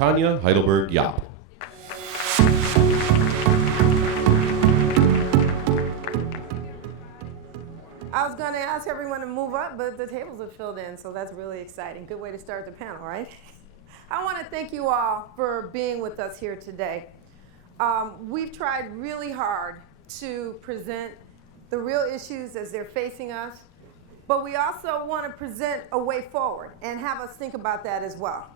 Tanya, Heidelberg-Yopp. I was going to ask everyone to move up, but the tables are filled in, so that's really exciting. Good way to start the panel, right? I want to thank you all for being with us here today. We've tried really hard to present the real issues as they're facing us, but we also want to present a way forward and have us think about that as well.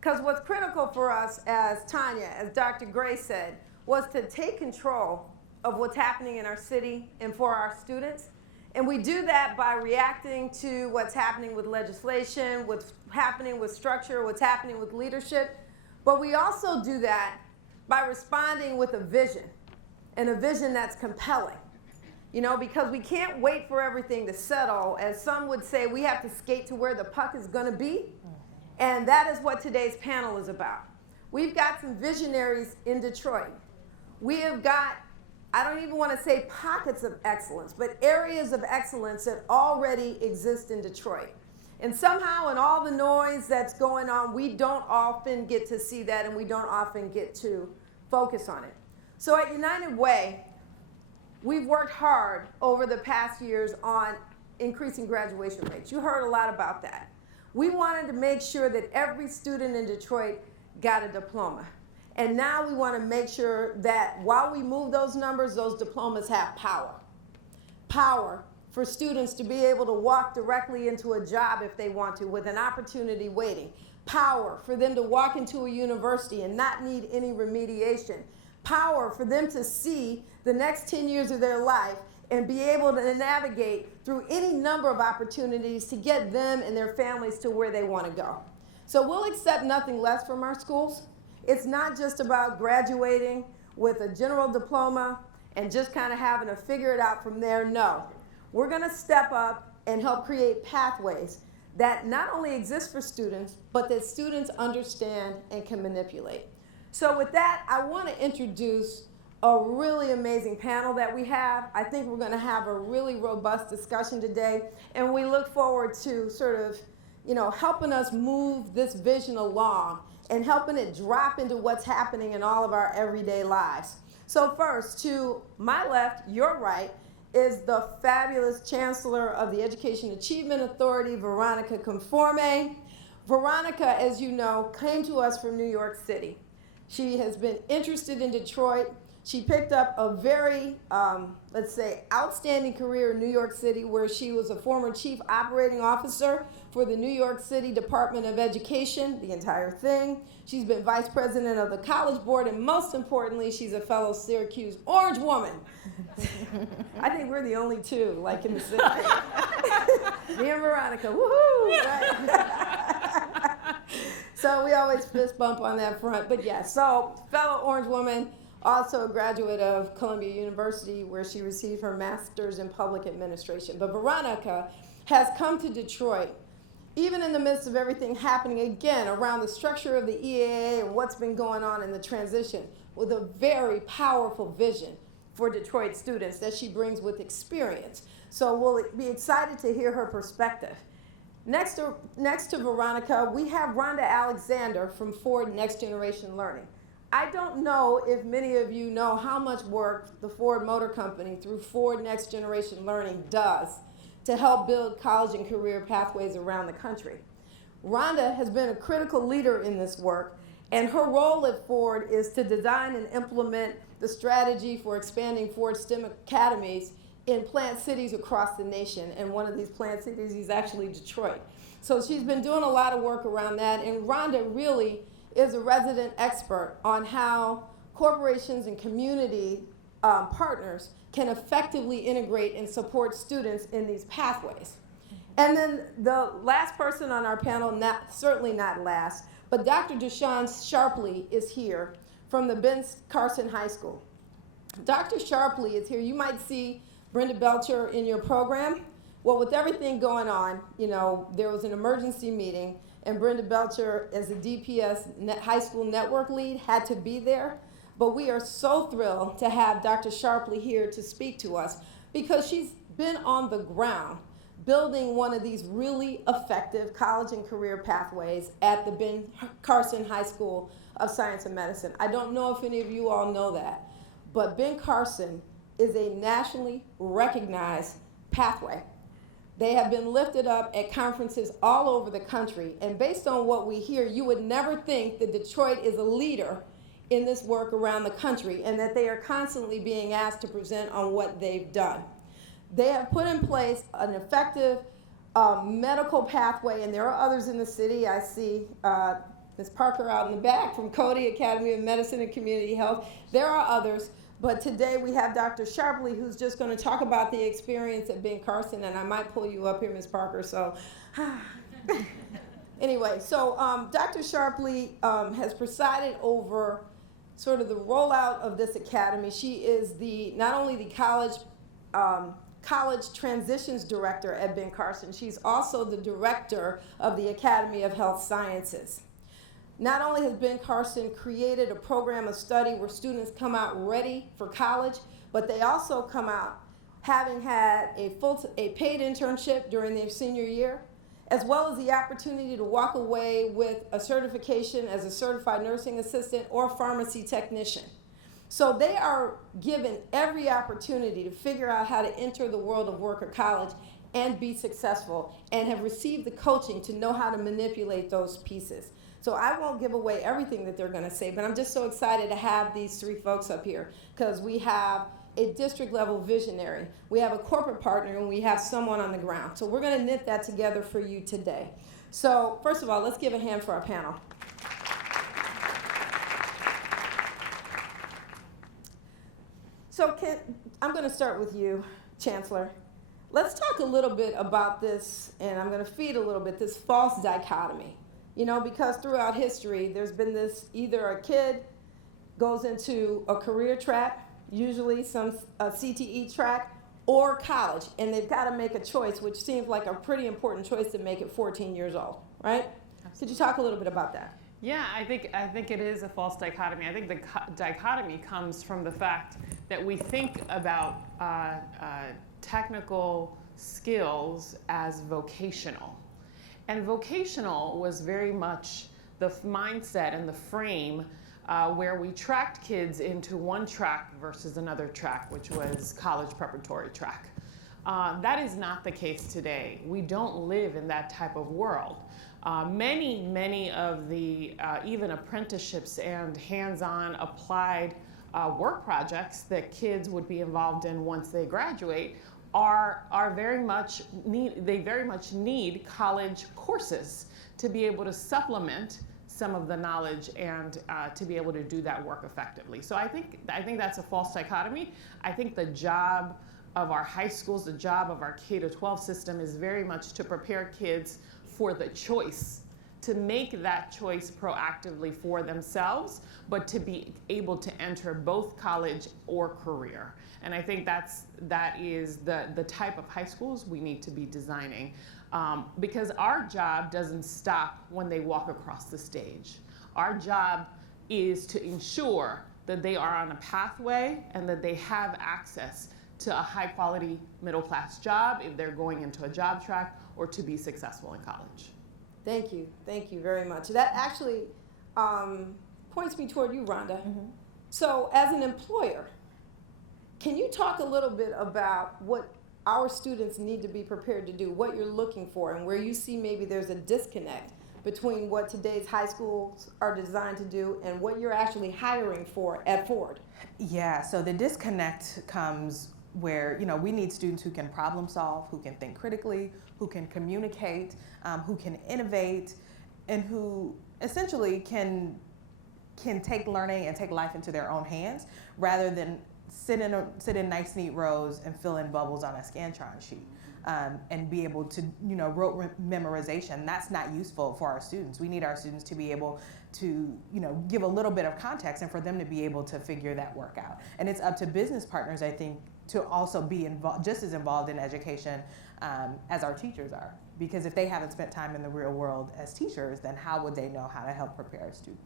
Because what's critical for us, as Tanya, as Dr. Gray said, was to take control of what's happening in our city and for our students. And we do that by reacting to what's happening with legislation, what's happening with structure, what's happening with leadership. But we also do that by responding with a vision, and a vision that's compelling. You know, because we can't wait for everything to settle. As some would say, we have to skate to where the puck is going to be. And that is what today's panel is about. We've got some visionaries in Detroit. We have got, I don't even want to say pockets of excellence, but areas of excellence that already exist in Detroit. And somehow in all the noise that's going on, we don't often get to see that, and we don't often get to focus on it. So at United Way, we've worked hard over the past years on increasing graduation rates. You heard a lot about that. We wanted to make sure that every student in Detroit got a diploma. And now we want to make sure that while we move those numbers, those diplomas have power. Power for students to be able to walk directly into a job if they want to, with an opportunity waiting. Power for them to walk into a university and not need any remediation. Power for them to see the next 10 years of their life and be able to navigate through any number of opportunities to get them and their families to where they want to go. So we'll accept nothing less from our schools. It's not just about graduating with a general diploma and just kind of having to figure it out from there. No. We're going to step up and help create pathways that not only exist for students, but that students understand and can manipulate. So with that, I want to introduce a really amazing panel that we have. I think we're going to have a really robust discussion today, and we look forward to sort of, you know, helping us move this vision along and helping it drop into what's happening in all of our everyday lives. So first, to my left, your right, is the fabulous Chancellor of the Education Achievement Authority, Veronica Conforme. Veronica, as you know, came to us from New York City. She has been interested in Detroit. She picked up a very, let's say, outstanding career in New York City, where she was a former chief operating officer for the New York City Department of Education, the entire thing. She's been vice president of the College Board, and most importantly, she's a fellow Syracuse Orange woman. I think we're the only two, like in the city. Me and Veronica, woohoo! Right? So we always fist bump on that front, but yeah, so fellow Orange woman, also a graduate of Columbia University, where she received her master's in public administration. But Veronica has come to Detroit, even in the midst of everything happening again around the structure of the EAA and what's been going on in the transition, with a very powerful vision for Detroit students that she brings with experience. So we'll be excited to hear her perspective. Next to Veronica, we have Ronda Alexander from Ford Next Generation Learning. I don't know if many of you know how much work the Ford Motor Company through Ford Next Generation Learning does to help build college and career pathways around the country. Ronda has been a critical leader in this work, and her role at Ford is to design and implement the strategy for expanding Ford STEM academies in plant cities across the nation, and one of these plant cities is actually Detroit. So she's been doing a lot of work around that, and Ronda really is a resident expert on how corporations and community partners can effectively integrate and support students in these pathways. And then the last person on our panel, certainly not last, but Dr. Derschaun Sharpley is here from the Ben Carson High School. Dr. Sharpley is here. You might see Brenda Belcher in your program. Well, with everything going on, you know, there was an emergency meeting, and Brenda Belcher, as a DPS high school network lead, had to be there. But we are so thrilled to have Dr. Sharpley here to speak to us, because she's been on the ground building one of these really effective college and career pathways at the Ben Carson High School of Science and Medicine. I don't know if any of you all know that, but Ben Carson is a nationally recognized pathway. They have been lifted up at conferences all over the country, and based on what we hear, you would never think that Detroit is a leader in this work around the country and that they are constantly being asked to present on what they've done. They have put in place an effective medical pathway, and there are others in the city. I see Ms. Parker out in the back from Cody Academy of Medicine and Community Health. There are others, but today we have Dr. Sharpley, who's just going to talk about the experience at Ben Carson, and I might pull you up here, Ms. Parker, so. Anyway, so Dr. Sharpley has presided over sort of the rollout of this academy. She is not only the college transitions director at Ben Carson, she's also the director of the Academy of Health Sciences. Not only has Ben Carson created a program of study where students come out ready for college, but they also come out having had a paid internship during their senior year, as well as the opportunity to walk away with a certification as a certified nursing assistant or pharmacy technician. So they are given every opportunity to figure out how to enter the world of work or college and be successful, and have received the coaching to know how to manipulate those pieces. So I won't give away everything that they're going to say, but I'm just so excited to have these three folks up here, because we have a district level visionary, we have a corporate partner, and we have someone on the ground. So we're going to knit that together for you today. So first of all, let's give a hand for our panel. So I'm going to start with you, Chancellor. Let's talk a little bit about this, and I'm going to feed a little bit, this false dichotomy. You know, because throughout history, there's been this, either a kid goes into a career track, usually a CTE track, or college, and they've got to make a choice, which seems like a pretty important choice to make at 14 years old, right? Absolutely. Could you talk a little bit about that? Yeah, I think it is a false dichotomy. I think the dichotomy comes from the fact that we think about technical skills as vocational. And vocational was very much the mindset and the frame where we tracked kids into one track versus another track, which was college preparatory track. That is not the case today. We don't live in that type of world. Many of the even apprenticeships and hands-on applied work projects that kids would be involved in once they graduate are very much need college courses to be able to supplement some of the knowledge and to be able to do that work effectively. So I think that's a false dichotomy. I think the job of our high schools, the job of our K-12 system is very much to prepare kids for the choice, to make that choice proactively for themselves, but to be able to enter both college or career. And I think that is the type of high schools we need to be designing, because our job doesn't stop when they walk across the stage. Our job is to ensure that they are on a pathway and that they have access to a high quality middle class job if they're going into a job track or to be successful in college. Thank you very much. That actually points me toward you, Ronda. Mm-hmm. So as an employer, can you talk a little bit about what our students need to be prepared to do, what you're looking for, and where you see maybe there's a disconnect between what today's high schools are designed to do and what you're actually hiring for at Ford? Yeah, so the disconnect comes where, you know, we need students who can problem solve, who can think critically, who can communicate, who can innovate, and who essentially can take learning and take life into their own hands rather than sit in nice neat rows and fill in bubbles on a Scantron sheet, and be able to, you know, rote memorization. That's not useful for our students. We need our students to be able to, you know, give a little bit of context and for them to be able to figure that work out. And it's up to business partners, I think, to also be just as involved in education as our teachers are. Because if they haven't spent time in the real world as teachers, then how would they know how to help prepare students?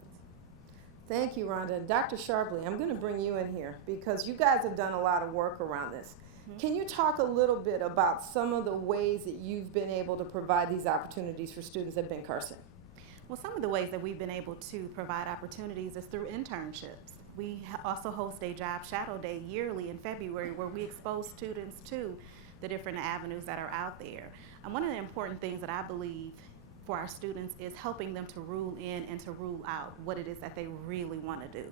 Thank you, Rhonda. Dr. Sharpley, I'm going to bring you in here because you guys have done a lot of work around this. Can you talk a little bit about some of the ways that you've been able to provide these opportunities for students at Ben Carson? Well, some of the ways that we've been able to provide opportunities is through internships. We also host a job shadow day yearly in February where we expose students to the different avenues that are out there. And one of the important things that I believe for our students is helping them to rule in and to rule out what it is that they really want to do.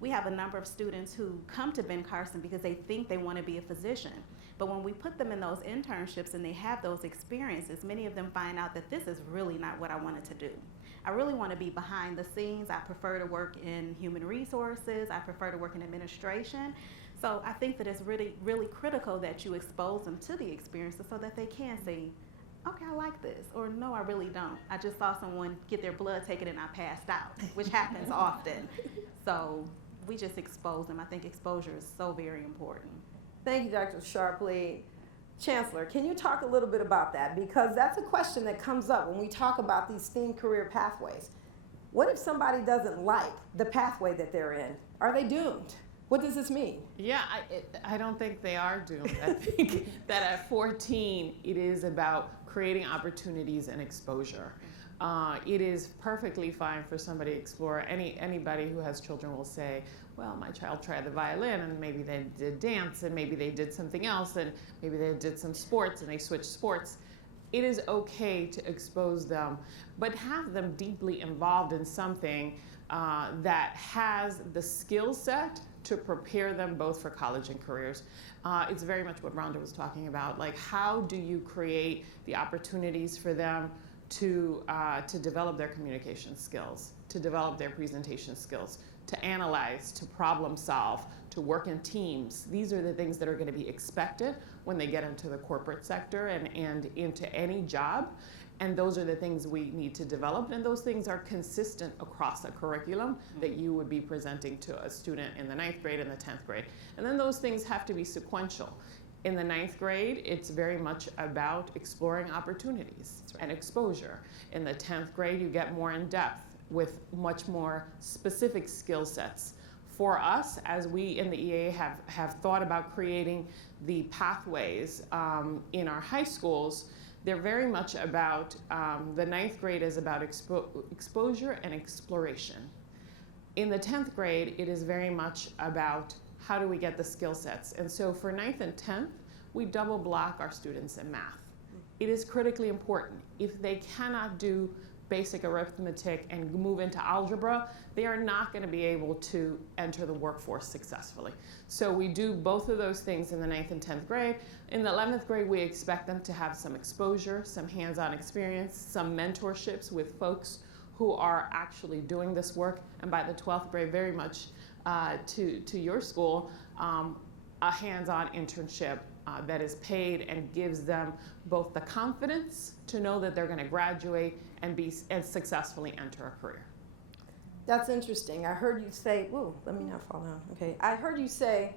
We have a number of students who come to Ben Carson because they think they want to be a physician. But when we put them in those internships and they have those experiences, many of them find out that this is really not what I wanted to do. I really want to be behind the scenes. I prefer to work in human resources. I prefer to work in administration. So I think that it's really, really critical that you expose them to the experiences so that they can say, okay, I like this, or no, I really don't. I just saw someone get their blood taken and I passed out, which happens often. So we just expose them. I think exposure is so very important. Thank you, Dr. Sharpley. Chancellor, can you talk a little bit about that? Because that's a question that comes up when we talk about these STEAM career pathways. What if somebody doesn't like the pathway that they're in? Are they doomed? What does this mean? Yeah, I don't think they are doomed. I think that at 14, it is about creating opportunities and exposure. It is perfectly fine for somebody to explore. Anybody who has children will say, well, my child tried the violin and maybe they did dance and maybe they did something else and maybe they did some sports and they switched sports. It is okay to expose them, but have them deeply involved in something that has the skill set to prepare them both for college and careers. It's very much what Ronda was talking about. Like, how do you create the opportunities for them to develop their communication skills, to develop their presentation skills, to analyze, to problem solve, to work in teams. These are the things that are going to be expected when they get into the corporate sector and into any job. And those are the things we need to develop. And those things are consistent across a curriculum that you would be presenting to a student in the 9th grade and the 10th grade. And then those things have to be sequential. In the 9th grade, it's very much about exploring opportunities and exposure. In the 10th grade, you get more in depth with much more specific skill sets. For us, as we in the EA have thought about creating the pathways in our high schools, they're very much about, the 9th grade is about exposure and exploration. In the 10th grade, it is very much about how do we get the skill sets. And so for 9th and 10th, we double block our students in math. It is critically important. If they cannot do basic arithmetic and move into algebra, they are not going to be able to enter the workforce successfully. So we do both of those things in the 9th and 10th grade. In the 11th grade, we expect them to have some exposure, some hands-on experience, some mentorships with folks who are actually doing this work. And by the 12th grade, very much to your school, a hands-on internship that is paid and gives them both the confidence to know that they're going to graduate and successfully enter a career. That's interesting. I heard you say, ooh, let me not fall down. Okay. I heard you say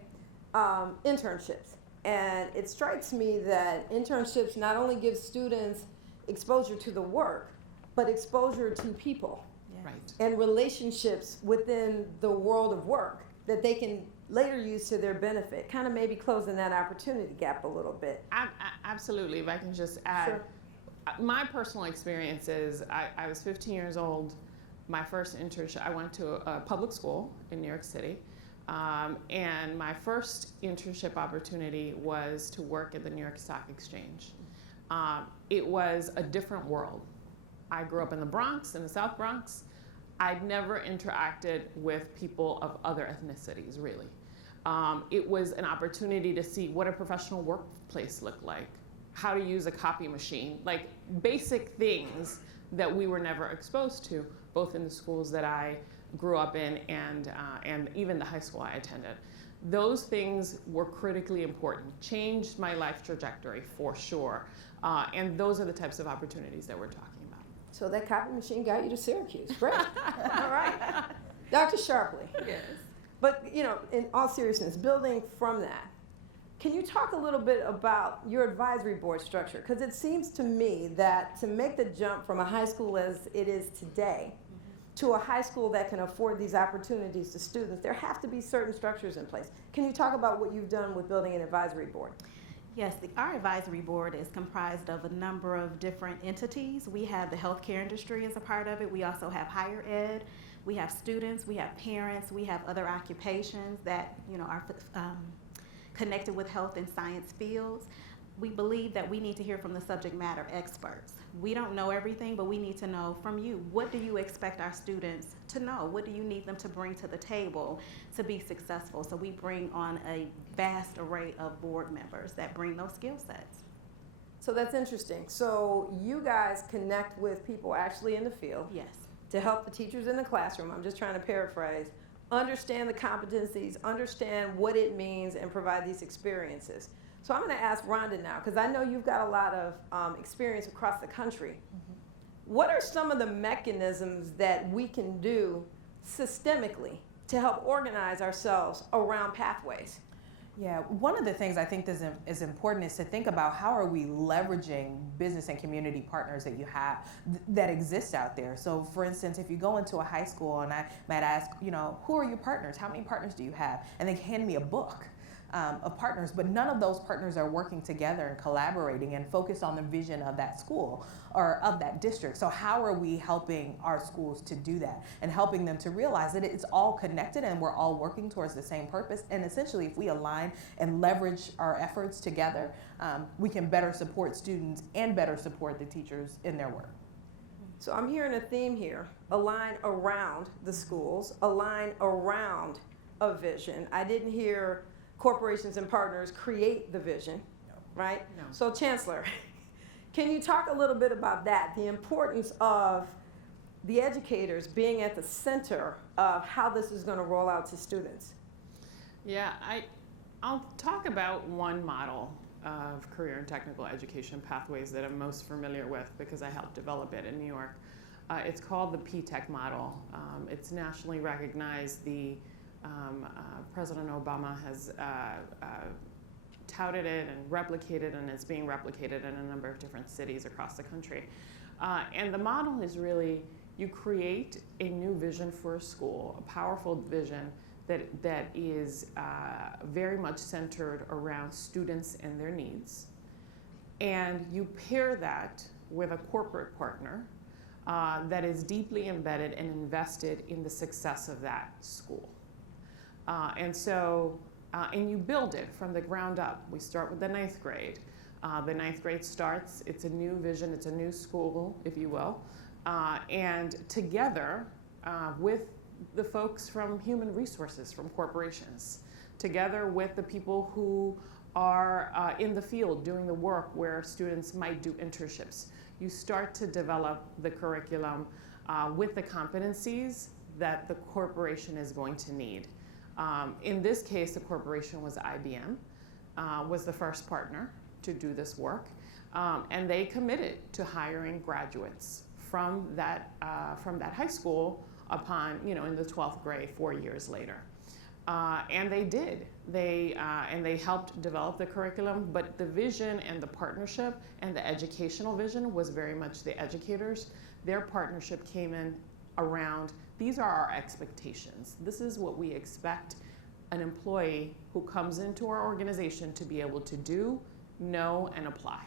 internships. And it strikes me that internships not only give students exposure to the work, but exposure to people. Yeah. Right. And relationships within the world of work that they can later use to their benefit, kind of maybe closing that opportunity gap a little bit. Absolutely. If I can just add, Sure. My personal experience is I was 15 years old. My first internship, I went to a public school in New York City. And my first internship opportunity was to work at the New York Stock Exchange. It was a different world. I grew up in the Bronx, in the South Bronx. I'd never interacted with people of other ethnicities, really. It was an opportunity to see what a professional workplace looked like, how to use a copy machine, like basic things that we were never exposed to, both in the schools that I grew up in and even the high school I attended. Those things were critically important, changed my life trajectory for sure. And those are the types of opportunities that we're talking about. So that copy machine got you to Syracuse. Great. All right. Dr. Sharpley. Yes. But, you know, in all seriousness, building from that, can you talk a little bit about your advisory board structure? Because it seems to me that to make the jump from a high school as it is today to a high school that can afford these opportunities to students, there have to be certain structures in place. Can you talk about what you've done with building an advisory board? Yes, our advisory board is comprised of a number of different entities. We have the healthcare industry as a part of it. We also have higher ed. We have students. We have parents. We have other occupations that are connected with health and science fields. We believe that we need to hear from the subject matter experts. We don't know everything, but we need to know from you. What do you expect our students to know? What do you need them to bring to the table to be successful? So we bring on a vast array of board members that bring those skill sets. So that's interesting. So you guys connect with people actually in the field. Yes. To help the teachers in the classroom, I'm just trying to paraphrase, understand the competencies, understand what it means, and provide these experiences. So I'm going to ask Ronda now, because I know you've got a lot of experience across the country. Mm-hmm. What are some of the mechanisms that we can do systemically to help organize ourselves around pathways? Yeah, one of the things I think is important is to think about how are we leveraging business and community partners that you have that exist out there. So for instance, if you go into a high school and I might ask, who are your partners? How many partners do you have? And they hand me a book of partners, but none of those partners are working together and collaborating and focused on the vision of that school or of that district. So how are we helping our schools to do that and helping them to realize that it's all connected and we're all working towards the same purpose? And essentially, if we align and leverage our efforts together, we can better support students and better support the teachers in their work. So I'm hearing a theme here: align around the schools, align around a vision. I didn't hear corporations and partners create the vision, right? No. So Chancellor, can you talk a little bit about that, the importance of the educators being at the center of how this is going to roll out to students? Yeah, I'll talk about one model of career and technical education pathways that I'm most familiar with because I helped develop it in New York. It's called the PTech Model. It's nationally recognized. President Obama has touted it and replicated, and it's being replicated in a number of different cities across the country. And the model is really, you create a new vision for a school, a powerful vision that is very much centered around students and their needs. And you pair that with a corporate partner that is deeply embedded and invested in the success of that school. And you build it from the ground up. We start with the 9th grade. The 9th grade starts, it's a new vision, it's a new school, if you will. And together with the folks from human resources, from corporations, together with the people who are in the field doing the work where students might do internships, you start to develop the curriculum with the competencies that the corporation is going to need. In this case, the corporation was IBM, was the first partner to do this work, and they committed to hiring graduates from that high school upon, in the 12th grade 4 years later. And they did. And they helped develop the curriculum, but the vision and the partnership and the educational vision was very much the educators. Their partnership came in around, these are our expectations. This is what we expect an employee who comes into our organization to be able to do, know, and apply.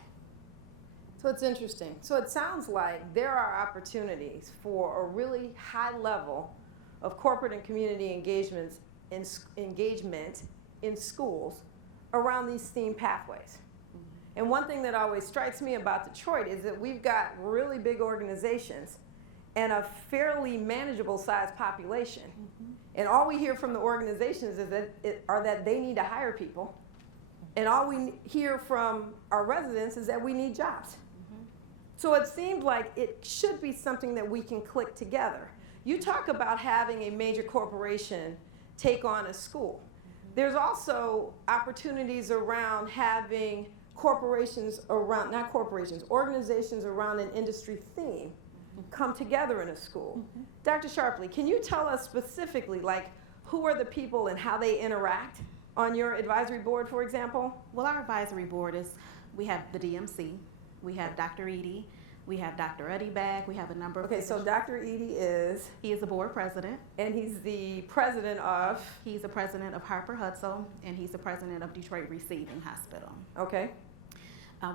So it's interesting. So it sounds like there are opportunities for a really high level of corporate and community engagement in schools around these STEAM pathways. And one thing that always strikes me about Detroit is that we've got really big organizations and a fairly manageable sized population. Mm-hmm. And all we hear from the organizations is that they need to hire people. And all we hear from our residents is that we need jobs. Mm-hmm. So it seems like it should be something that we can click together. You talk about having a major corporation take on a school. Mm-hmm. There's also opportunities around having organizations around an industry theme come together in a school. Mm-hmm. Dr. Sharpley, can you tell us specifically, who are the people and how they interact on your advisory board, for example? Well, our advisory board we have the DMC, we have Dr. Edie, We have Dr. Uddy-Bag. We have a number of Okay, so positions. Dr. Edie is, He is the board president. and he's the president of, He's the president of Harper-Hudson, and he's the president of Detroit Receiving Hospital. okay,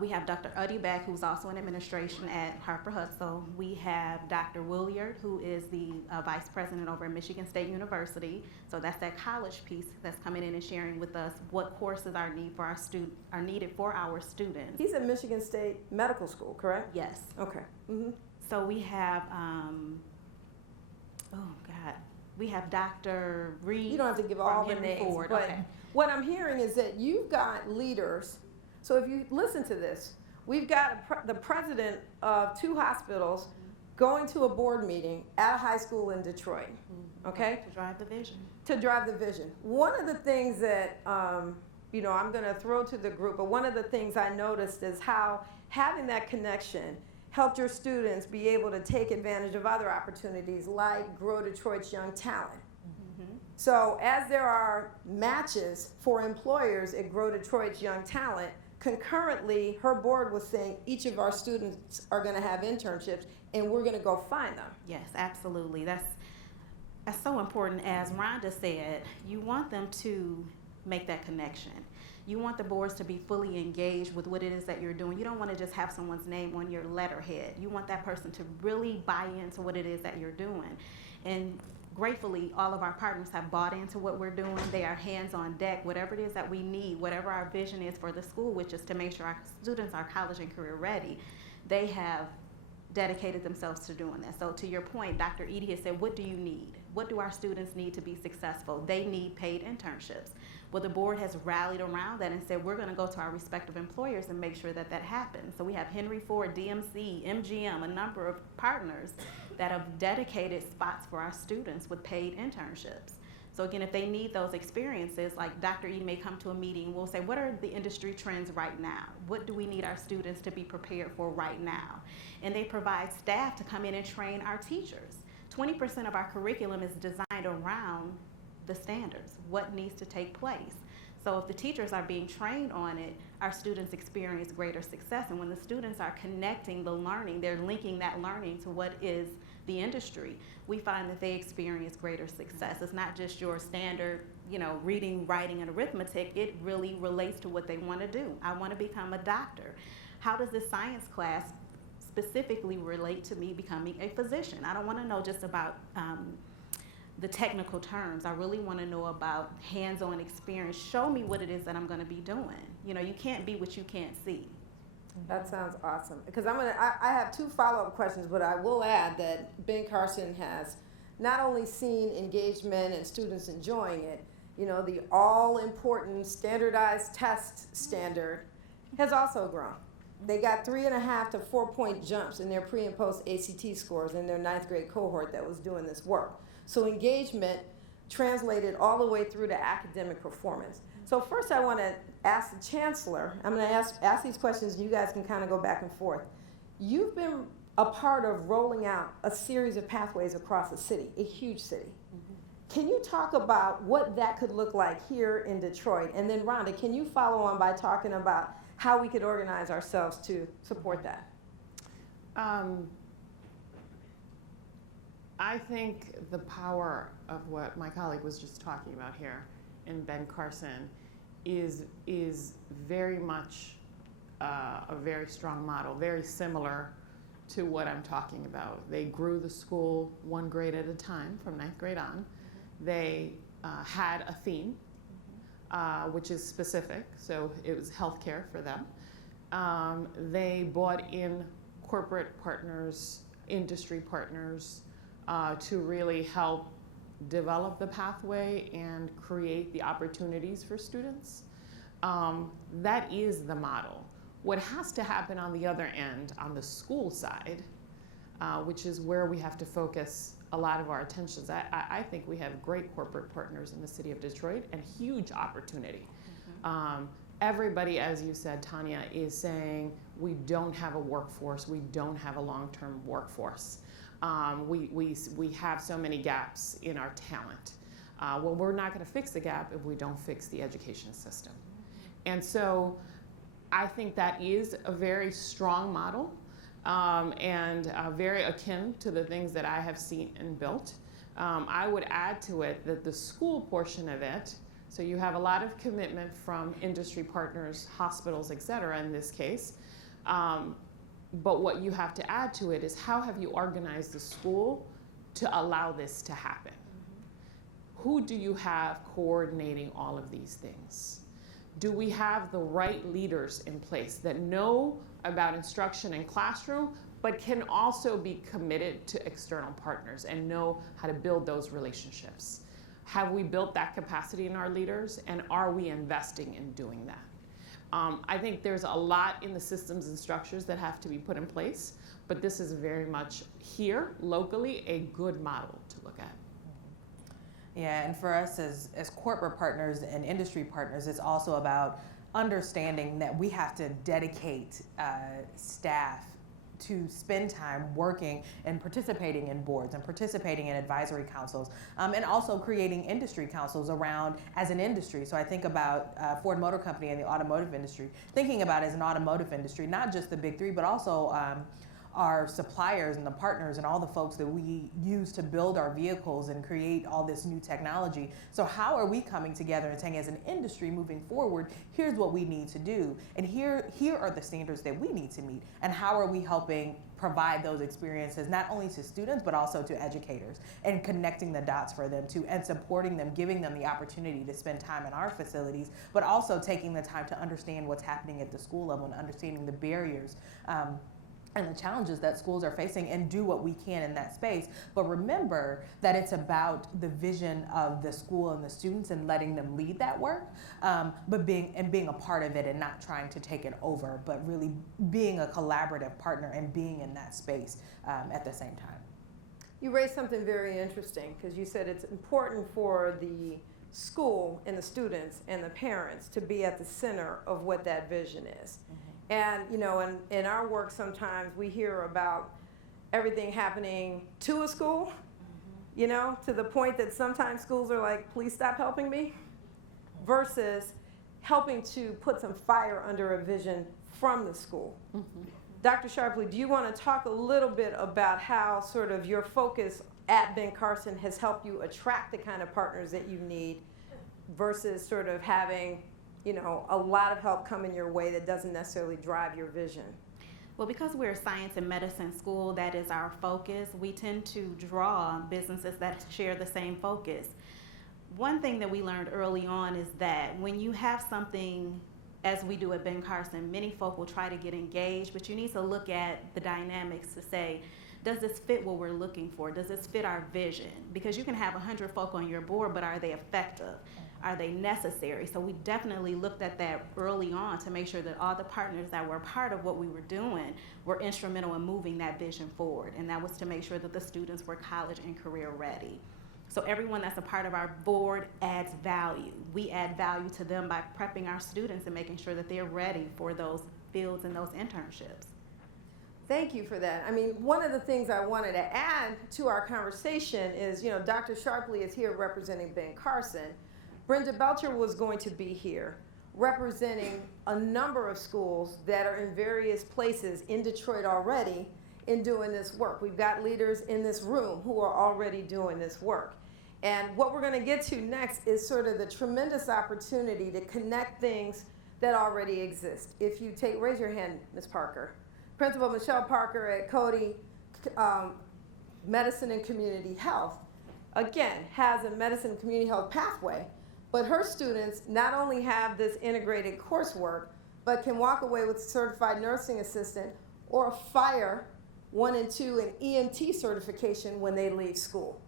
We have Dr. Uddy-Bag, who's also in administration at Harper-Hudson. We have Dr. Williard, who is the vice president over at Michigan State University. So that's that college piece that's coming in and sharing with us what courses are needed for our students. he's at Michigan State Medical School, correct? Yes. Okay. Mm-hmm. So we have, we have Dr. Reed. You don't have to give from all the Henry names, Ford. but Okay. what I'm hearing is that you've got leaders. So if you listen to this, we've got the president of 2 hospitals going to a board meeting at a high school in Detroit, okay, To drive the vision. to drive the vision. One of the things that, I'm going to throw to the group, but one of the things I noticed is how having that connection helped your students be able to take advantage of other opportunities like Grow Detroit's Young Talent. So as there are matches for employers at Grow Detroit's Young Talent, concurrently, her board was saying each of our students are going to have internships, and we're going to go find them. Yes, absolutely. That's so important. As Ronda said, you want them to make that connection. You want the boards to be fully engaged with what it is that you're doing. You don't want to just have someone's name on your letterhead. You want that person to really buy into what it is that you're doing. And gratefully, all of our partners have bought into what we're doing. They are hands on deck, whatever it is that we need, whatever our vision is for the school, which is to make sure our students are college and career ready. They have dedicated themselves to doing that. So to your point, Dr. Edie has said, what do you need? What do our students need to be successful? They need paid internships. Well, the board has rallied around that and said, we're going to go to our respective employers and make sure that that happens. So we have Henry Ford, DMC, MGM, a number of partners that have dedicated spots for our students with paid internships. So again, if they need those experiences, like Dr. Edie may come to a meeting, we'll say, what are the industry trends right now? What do we need our students to be prepared for right now? And they provide staff to come in and train our teachers. 20% of our curriculum is designed around the standards, what needs to take place. So if the teachers are being trained on it, our students experience greater success. And when the students are connecting the learning, they're linking that learning to what is the industry, we find that they experience greater success. It's not just your standard, reading, writing, and arithmetic. It really relates to what they want to do. I want to become a doctor. How does this science class specifically relate to me becoming a physician? I don't want to know just about the technical terms. I really want to know about hands-on experience. Show me what it is that I'm going to be doing. You can't be what you can't see. That sounds awesome. Because I have 2 follow-up questions, but I will add that Ben Carson has not only seen engagement and students enjoying it, the all-important standardized test standard has also grown. They got 3.5 to 4-point jumps in their pre and post ACT scores in their 9th grade cohort that was doing this work. So engagement translated all the way through to academic performance. So first I want to ask the Chancellor, I'm going to ask these questions and you guys can kind of go back and forth. You've been a part of rolling out a series of pathways across the city, a huge city. Can you talk about what that could look like here in Detroit? And then Ronda, can you follow on by talking about how we could organize ourselves to support that? I think the power of what my colleague was just talking about here in Ben Carson is very much a very strong model, very similar to what I'm talking about. They grew the school 1 grade at a time from 9th grade on. They had a theme, which is specific, so it was healthcare for them. They brought in corporate partners, industry partners, to really help develop the pathway and create the opportunities for students. That is the model. What has to happen on the other end, on the school side, which is where we have to focus a lot of our attentions. I think we have great corporate partners in the city of Detroit and huge opportunity. Everybody, as you said, Tanya, is saying we don't have a workforce, we don't have a long-term workforce. We have so many gaps in our talent. Well, we're not going to fix the gap if we don't fix the education system. And so I think that is a very strong model. and very akin to the things that I have seen and built. I would add to it that the school portion of it, so you have a lot of commitment from industry partners, hospitals, et cetera, in this case. But what you have to add to it is how have you organized the school to allow this to happen? Who do you have coordinating all of these things? Do we have the right leaders in place that know about instruction in classroom, but can also be committed to external partners and know how to build those relationships? Have we built that capacity in our leaders, and are we investing in doing that? I think there's a lot in the systems and structures that have to be put in place, but this is very much here, locally, a good model to look at. Yeah, and for us as corporate partners and industry partners, it's also about understanding that we have to dedicate staff to spend time working and participating in boards and participating in advisory councils, and also creating industry councils around as an industry. So I think about Ford Motor Company and the automotive industry, thinking about as an automotive industry, not just the big three, but also our suppliers and the partners and all the folks that we use to build our vehicles and create all this new technology. So how are we coming together and saying, as an industry moving forward, here's what we need to do, and here are the standards that we need to meet, and how are we helping provide those experiences not only to students but also to educators, and connecting the dots for them too, and supporting them, giving them the opportunity to spend time in our facilities, but also taking the time to understand what's happening at the school level and understanding the barriers and the challenges that schools are facing, and do what we can in that space. But remember that it's about the vision of the school and the students and letting them lead that work, but being a part of it and not trying to take it over, but really being a collaborative partner and being in that space at the same time. You raised something very interesting, because you said it's important for the school and the students and the parents to be at the center of what that vision is. And, you know, in our work, sometimes we hear about everything happening to a school, you know, to the point that sometimes schools are like, please stop helping me, versus helping to put some fire under a vision from the school. Dr. Sharpley, do you want to talk a little bit about how sort of your focus at Ben Carson has helped you attract the kind of partners that you need, versus sort of having, you know, a lot of help coming your way that doesn't necessarily drive your vision? Well, because we're a science and medicine school, that is our focus, we tend to draw businesses that share the same focus. One thing that we learned early on is that when you have something, as we do at Ben Carson, many folk will try to get engaged, but you need to look at the dynamics to say, does this fit what we're looking for? Does this fit our vision? Because you can have 100 folk on your board, but are they effective? Are they necessary? So we definitely looked at that early on to make sure that all the partners that were part of what we were doing were instrumental in moving that vision forward. And that was to make sure that the students were college and career ready. So everyone that's a part of our board adds value. We add value to them by prepping our students and making sure that they're ready for those fields and those internships. Thank you for that. I mean, one of the things I wanted to add to our conversation is, you know, Dr. Sharpley is here representing Ben Carson. Brenda Belcher was going to be here representing a number of schools that are in various places in Detroit already in doing this work. We've got leaders in this room who are already doing this work. And what we're going to get to next is sort of the tremendous opportunity to connect things that already exist. If you take, raise your hand, Ms. Parker. Principal Michelle Parker at Cody Medicine and Community Health, again, has a medicine and community health pathway. But her students not only have this integrated coursework, but can walk away with certified nursing assistant or a fire 1 and 2 and EMT certification when they leave school.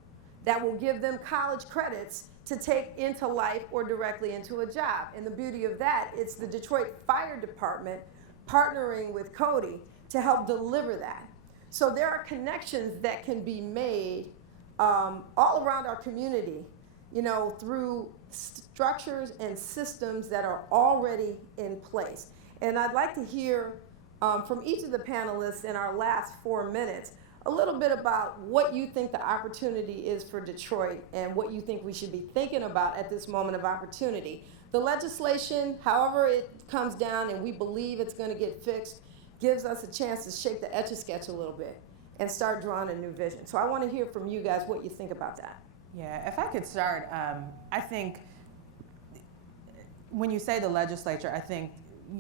That will give them college credits to take into life or directly into a job. And the beauty of that, it's the Detroit Fire Department partnering with Cody to help deliver that. So there are connections that can be made all around our community, you know, through structures and systems that are already in place. And I'd like to hear from each of the panelists in our last 4 minutes a little bit about what you think the opportunity is for Detroit and what you think we should be thinking about at this moment of opportunity. The legislation, however it comes down and we believe it's going to get fixed, gives us a chance to shake the Etch-a-Sketch a little bit and start drawing a new vision. So I want to hear from you guys what you think about that. Yeah, if I could start, I think when you say the legislature, I think,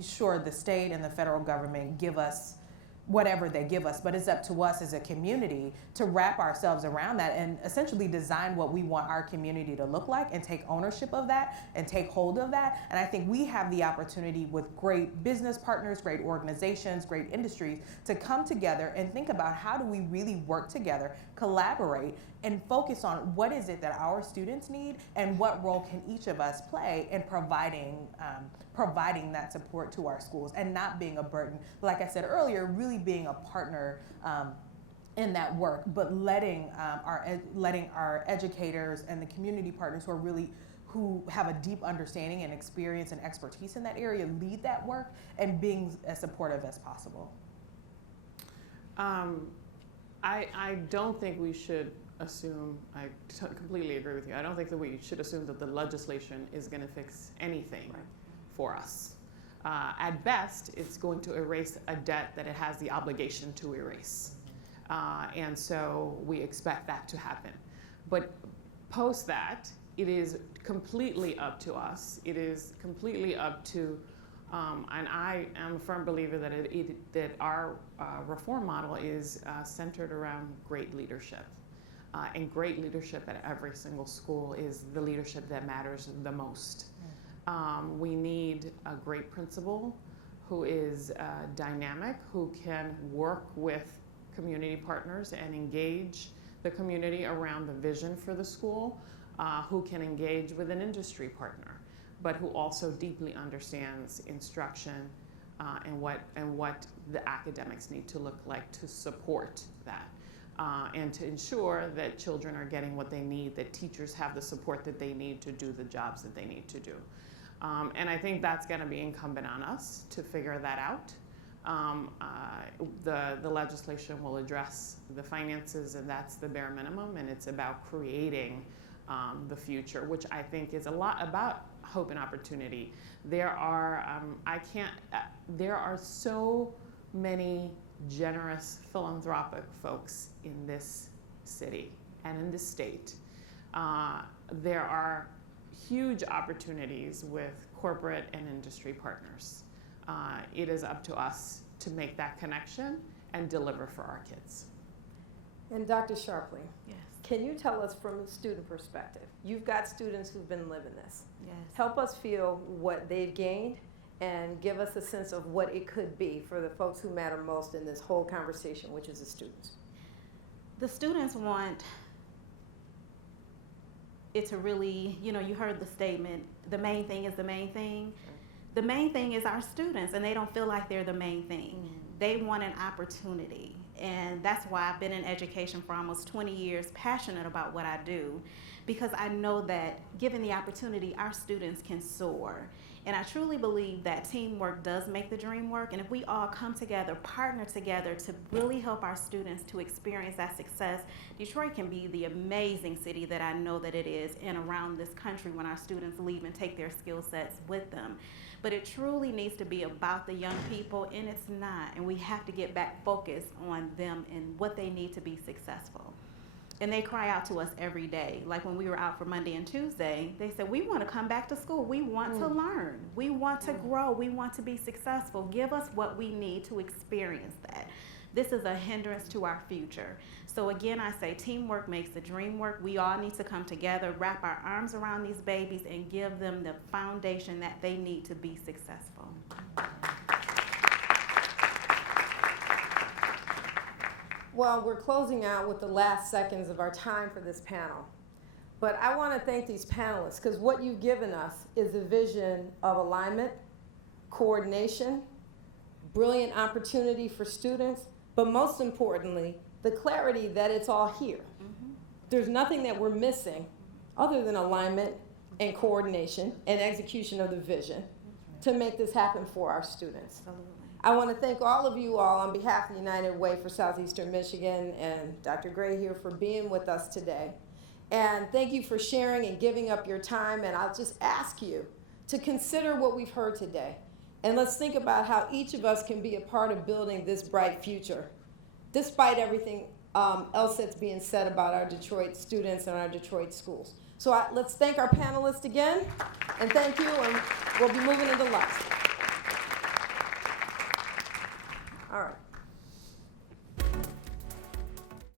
sure, the state and the federal government give us whatever they give us, but it's up to us as a community to wrap ourselves around that and essentially design what we want our community to look like and take ownership of that and take hold of that. And I think we have the opportunity with great business partners, great organizations, great industries to come together and think about how do we really work together, collaborate, and focus on what is it that our students need and what role can each of us play in providing that support to our schools and not being a burden. Like I said earlier, really being a partner in that work, but letting our educators and the community partners who have a deep understanding and experience and expertise in that area lead that work and being as supportive as possible. I don't think we should assume, I completely agree with you, I don't think that we should assume that the legislation is going to fix anything for us. At best, it's going to erase a debt that it has the obligation to erase. And so we expect that to happen. That, it is completely up to us. It is completely up to, and I am a firm believer that our reform model is centered around great leadership. And great leadership at every single school is the leadership that matters the most. We need a great principal who is dynamic, who can work with community partners and engage the community around the vision for the school, who can engage with an industry partner, but who also deeply understands instruction and what the academics need to look like to support that. And to ensure that children are getting what they need, that teachers have the support that they need to do the jobs that they need to do. And I think that's going to be incumbent on us to figure that out. The legislation will address the finances, and that's the bare minimum, and it's about creating the future, which I think is a lot about hope and opportunity. There are so many generous philanthropic folks in this city and in this state. There are huge opportunities with corporate and industry partners. It is up to us to make that connection and deliver for our kids. And Dr. Sharpley, Yes. can you tell us from a student perspective? You've got students who've been living this. Yes. Help us feel what they've gained and give us a sense of what it could be for the folks who matter most in this whole conversation, which is the students. The students want it to really, you heard the statement, the main thing is the main thing. The main thing is our students, and they don't feel like they're the main thing. They want an opportunity, and that's why I've been in education for almost 20 years, passionate about what I do, because I know that given the opportunity, our students can soar. And I truly believe that teamwork does make the dream work, and if we all come together, partner together to really help our students to experience that success, Detroit can be the amazing city that I know that it is and around this country when our students leave and take their skill sets with them. But it truly needs to be about the young people, and it's not, and we have to get back focused on them and what they need to be successful. And they cry out to us every day. Like when we were out for Monday and Tuesday, they said, we want to come back to school. We want to learn. We want to grow. We want to be successful. Give us what we need to experience that. This is a hindrance to our future. So again, I say teamwork makes the dream work. We all need to come together, wrap our arms around these babies, and give them the foundation that they need to be successful. Well, we're closing out with the last seconds of our time for this panel. But I want to thank these panelists, because what you've given us is a vision of alignment, coordination, brilliant opportunity for students, but most importantly, the clarity that it's all here. There's nothing that we're missing other than alignment and coordination and execution of the vision to make this happen for our students. Absolutely. I want to thank all of you all on behalf of the United Way for Southeastern Michigan and Dr. Gray here for being with us today. And thank you for sharing and giving up your time. And I'll just ask you to consider what we've heard today. And let's think about how each of us can be a part of building this bright future, despite everything else that's being said about our Detroit students and our Detroit schools. So let's thank our panelists again, and thank you, and we'll be moving into lunch. All right.